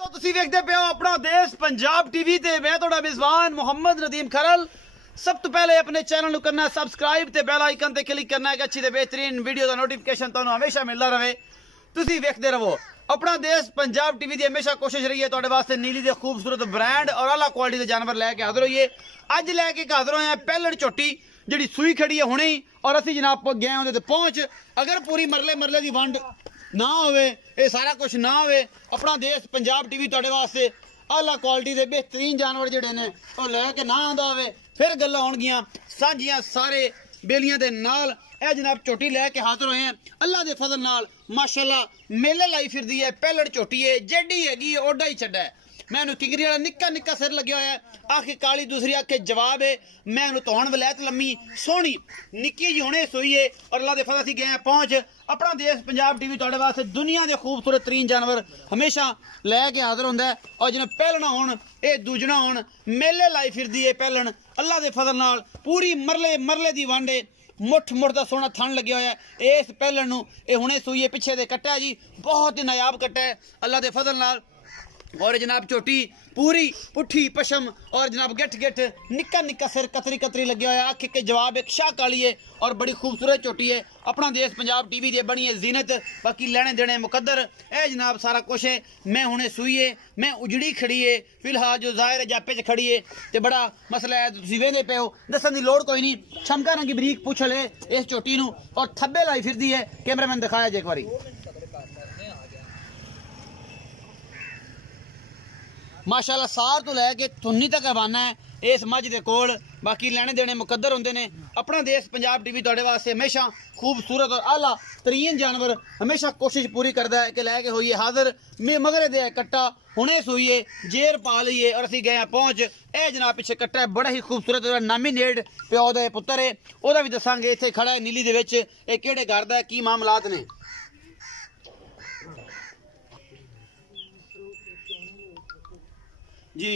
तो तुसी देखते पे हो अपना देश पंजाब टीवी ते मैं थोड़ा मेजबान मोहम्मद नदीम खरल। सब तो पहले अपने चैनल को करना सबसक्राइब ते बेल आइकन ते क्लिक करना है कि अच्छी ते बेहतरीन वीडियो का नोटिफिकेशन तुहानू हमेशा मिलता रहे। तुसी देखते रहो अपना देश पंजाब टीवी की हमेशा कोशिश रही है तुहाडे वास्ते नीली दे खूबसूरत ब्रांड और आला क्वालिटी के जानवर लैके हाजिर होइए। अज लैके हाजिर होए पहलन झोटी जी सूई खड़ी है हुणे ही और असी जनाब गए उहदे ते पहुंच। अगर पूरी मरले मरले की वंड ना होवे ये सारा कुछ ना होवे अपना देश पंजाब टीवी तुहाडे वास्ते आला क्वालिटी के बेहतरीन जानवर जिहड़े ने वो लैके ना आंदा होवे फिर गल्लां होणगियां सांझियां सारे बेलियां दे नाल। ए जनाब झोटी लैके हाजिर होए हैं अल्लाह दे फजल नाल माशाअल्लाह मेले लाई फिरदी है। पहलड़ झोटी है जेडी हैगी ओडा ही छड्डा है। मैं किंगरी वाला निक्का निक्का सिर लग्या होया है आखे काली दूसरी आखे जवाब है। मैं धोण वलैत लम्मी सोहनी निक्की जी हुणे सोई है और अल्लाह दे फजल से गए पहुंच। अपना देश पंजाब टीवी तुहाडे वास्ते दुनिया के खूबसूरत तरीन जानवर हमेशा लैके हाजिर होंदा है। और जिन्हें पहलना होण ये दूजना होण मेले लाई फिरदी है पहलन अल्लाह दे फजल नाल पूरी मरले मरले दी वांडे मुठ मुठ का सोहना थन लग्या होया है। इस पहलन नूं ये हुणे सूई है पिछे दे कट्टा जी बहुत ही नायाब कट्टा है अल्लाह दे फजल नाल। और जनाब झोटी पूरी पुठी पशम और जनाब गेठ गेठ निक्का निक्का सिर कतरी कतरी लगे हुआ आख के जवाब एक शाह काली है और बड़ी खूबसूरत झोटी है। अपना देश पंजाब टीवी की बनी है जीनत बाकी लेने देने मुकद्दर ए जनाब सारा कुछ है। मैं हुणे सूई है मैं उजड़ी खड़ी है फिलहाल जो जाहिर है जापे च खड़ी है तो बड़ा मसला है तुसीं वेंदे पे हो दसन की लोड़ कोई नहीं। छमका रंग की बरीक पुछ ले इस झोटी नूं और थब्बे लाई फिरदी है। कैमरामैन दिखाया जे एक बारी माशाअल्लाह सार तो लैके थुन्नी तक हवाना है इस मझ दे कोल बाकी लेने देने मुकद्दर होंदे ने। अपना देश पंजाब टीवी तुहाडे वास्ते हमेशा खूबसूरत और आला तरीन जानवर हमेशा कोशिश पूरी करता है कि लैके होइए हाजिर। मगरे दे कट्टा हुणे सूइए जेर पा लीए और असी गए पहुंच। ए जनाब पिछे कट्टा है बड़ा ही खूबसूरत नामीनेट प्यो दा पुत्तर है ओदा भी दसांगे इत्थे खड़ा है नीली दे विच ये किहड़े घर दा की मामलात ने। जी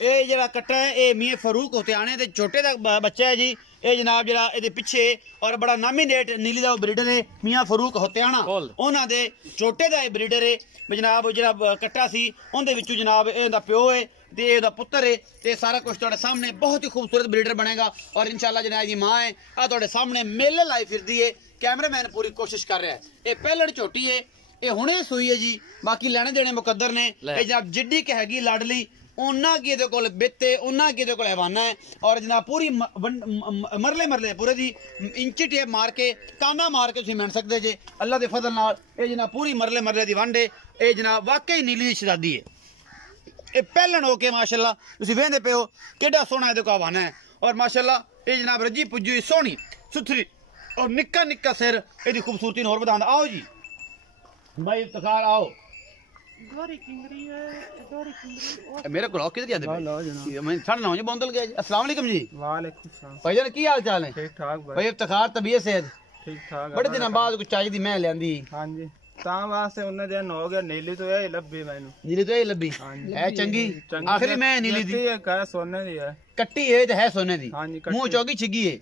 ये जरा कट्टा है ये मियां फारूक होतियाने दे छोटे दा बच्चा है जी। ये जनाब जरा ये पिछे और बड़ा नामीनेट नीली दा ब्रीडर है मियां फारूक होतियाना उन्हां दे छोटे दा ब्रीडर है जनाब जरा कट्टा सी उहदे विचों जनाब इहदा प्यो है ते इहदा पुत्तर है ते सारा कुछ तुहाडे सामने बहुत ही खूबसूरत ब्रीडर बनेगा। और इंशाल्लाह जनाब जी मां है आ तुहाडे सामने मेले लाई फिरदी है। कैमरामैन पूरी कोशिश कर रहा है ये पहलड़ झोटी है ये हुणे सूई है जी बाकी लेने देने मुकद्दर ने। ये जनाब जिड्डी के हैगी लाडली उन्ना की दे कोल बित्ते उन्ना की दे कोल हवाना है और जनाब पूरी मरले मरले पूरे दी इंची टेप मार के काना मार के तुसीं मिल सकते जे अल्लाह दे फजल नाल। ये जनाब पूरी मरले मरले दी वंड है ये जनाब वाकई नीली दी शहजादी है। ये पहलन हो के माशाअल्लाह तुसीं वेंदे पे हो केड़ा सोहना इहदे कोल हवाना है और माशाअल्लाह ये जनाब रजी पुजी हुई सोहनी सुथरी और निक्का निक्का सिर इहदी खूबसूरती होर वधांदा। आओ जी भाई इफ्तिखार आओ मेरे को किधर जाते मैं साढ़े 9 बजे बोंदल गया जी। अस्सलाम वालेकुम जी। वालेकुम सलाम भाईजान की हाल चाल है? ठीक ठाक भाई इफ्तिखार तबीयत सेहत ठीक ठाक बड़े दिन बाद कुछ चाहिए मैं लियांदी। हां जी तां वास्ते उन्ने दिन हो गया नीली तो ये लब्बी मैनू नीली तो ये लब्बी है चंगी आखिरी मैं नीली दी है सोने दी है कट्टी है तो है सोने दी मुंह चौगी छिगी है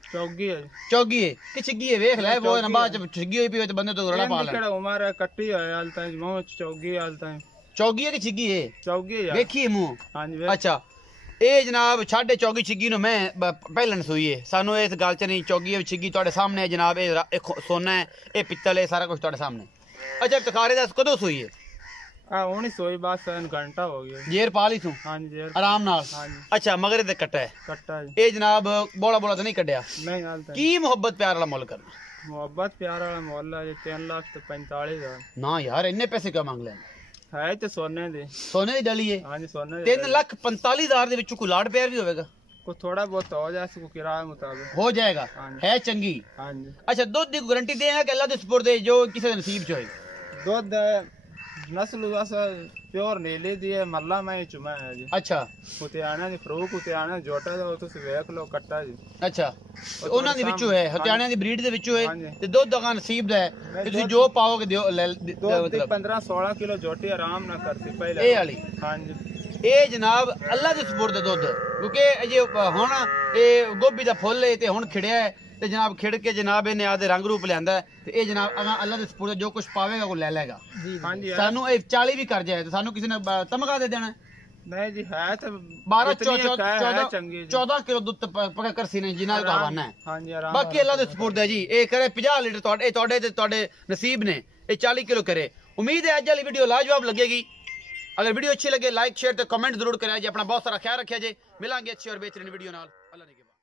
चौगी है कि छिगी है वेख ले वो ना बाद छिगी हुई पी तो बंदे तो रड़ा पा ले केड़ा उम्र है कट्टी है हालता मुंह चौगी हालता चौगी है कि छिगी है चौगी है देखिए मुंह। हां जी अच्छा ये जनाब साढ़े चौगी छिगी नु मैं पहलन सूई है सानू इस गल च नहीं चौगी छिगी तुहाडे सामने है जनाब ये सोना है ये पित्तल है सारा कुछ तुहाडे सामने। अच्छा इफ्तिखार दस कदों सूई है? हुणी सोई बस घंटा हो गया जेर पा ली तू? हां जी आराम नाल। अच्छा मगरे ते कट्टा है ये जनाब बोला बोला तो नहीं कड्डिया नहीं हालता की मोहब्बत प्यार वाला मुल करना मोहब्बत प्यार वाला मुल है 3,45,000 ना यार इन्ने पैसे क्यों मांग ले है तो सोने दी डली है। हां जी सोने 3,45,000 दे विचों कोई लाड़ प्यार भी होवेगा को थोड़ा बहुत हो जाए को किराए मुताबिक हो जाएगा है चंगी। हां जी अच्छा दूध की गारंटी देगा कि अल्लाह दे सुपुर्द है जो किसी दे नसीब च होए दूध नस्ल वैसा प्योर नीली दी है मल्ला में ही चुमा है जी। अच्छा हुतियाना दी फरूक हुतियाना जोटा दा तुसी वेख लो कट्टा जी। अच्छा ਉਹਨਾਂ ਦੇ ਵਿੱਚੋਂ ਹੈ ਹਰਿਆਣਾ ਦੀ ਬਰੀਡ ਦੇ ਵਿੱਚੋਂ ਹੈ ਤੇ ਦੁੱਧ ਦਾ ਨਸੀਬ ਦਾ ਹੈ ਤੁਸੀਂ ਜੋ ਪਾਓਗੇ ਦਿਓ 15-16 किलो जोटी आराम ना करती पहले ਇਹ ਵਾਲੀ। हां जी ਇਹ ਜਨਾਬ ਅੱਲਾ ਦੇ ਸਪੁਰਦ ਦੁੱਧ ਕਿਉਂਕਿ ਅਜੇ ਹੁਣ ਇਹ ਗੋਭੀ ਦਾ ਫੁੱਲ ਹੈ ਤੇ ਹੁਣ ਖਿੜਿਆ ਹੈ ਤੇ ਜਨਾਬ ਖਿੜ ਕੇ ਜਨਾਬ ਇਹਨੇ ਆਦੇ ਰੰਗ ਰੂਪ ਲਿਆਂਦਾ ਤੇ ਇਹ ਜਨਾਬ ਅਗਾ ਅੱਲਾ ਦੇ ਸਪੁਰਦ ਜੋ ਕੁਝ ਪਾਵੇਗਾ ਉਹ ਲੈ ਲੇਗਾ ਹਾਂਜੀ ਸਾਨੂੰ ਇਹ 40 ਵੀ ਕਰ ਜਾਏ ਤੇ ਸਾਨੂੰ ਕਿਸੇ ਨੇ ਤਮਗਾ ਦੇ ਦੇਣਾ नहीं जी है तो 12 चंगी 14 किलो दुੱਧ ਪਕਾ ਕਰ ਸੀ ਨੇ ਜਿਨ੍ਹਾਂ ਦਾ ਗਾਵਾਨਾ ਹੈ ਹਾਂਜੀ ਆਰਾਮ ਬਾਕੀ ਅੱਲਾ ਦੇ ਸਪੁਰਦ ਹੈ ਜੀ ਇਹ ਕਰੇ 50 ਲੀਟਰ ਤੁਹਾਡੇ ਤੇ ਤੁਹਾਡੇ ਨਸੀਬ ਨੇ ਇਹ 40 किलो करे उम्मीद है आज वाली वीडियो लाजवाब लगेगी अगर वीडियो अच्छी लगे लाइक शेयर तो कमेंट जरूर करें जी अपना बहुत सारा ख्याल रखिए जी मिलेंगे अच्छी और बेहतरीन वीडियो नाल अल्लाह ने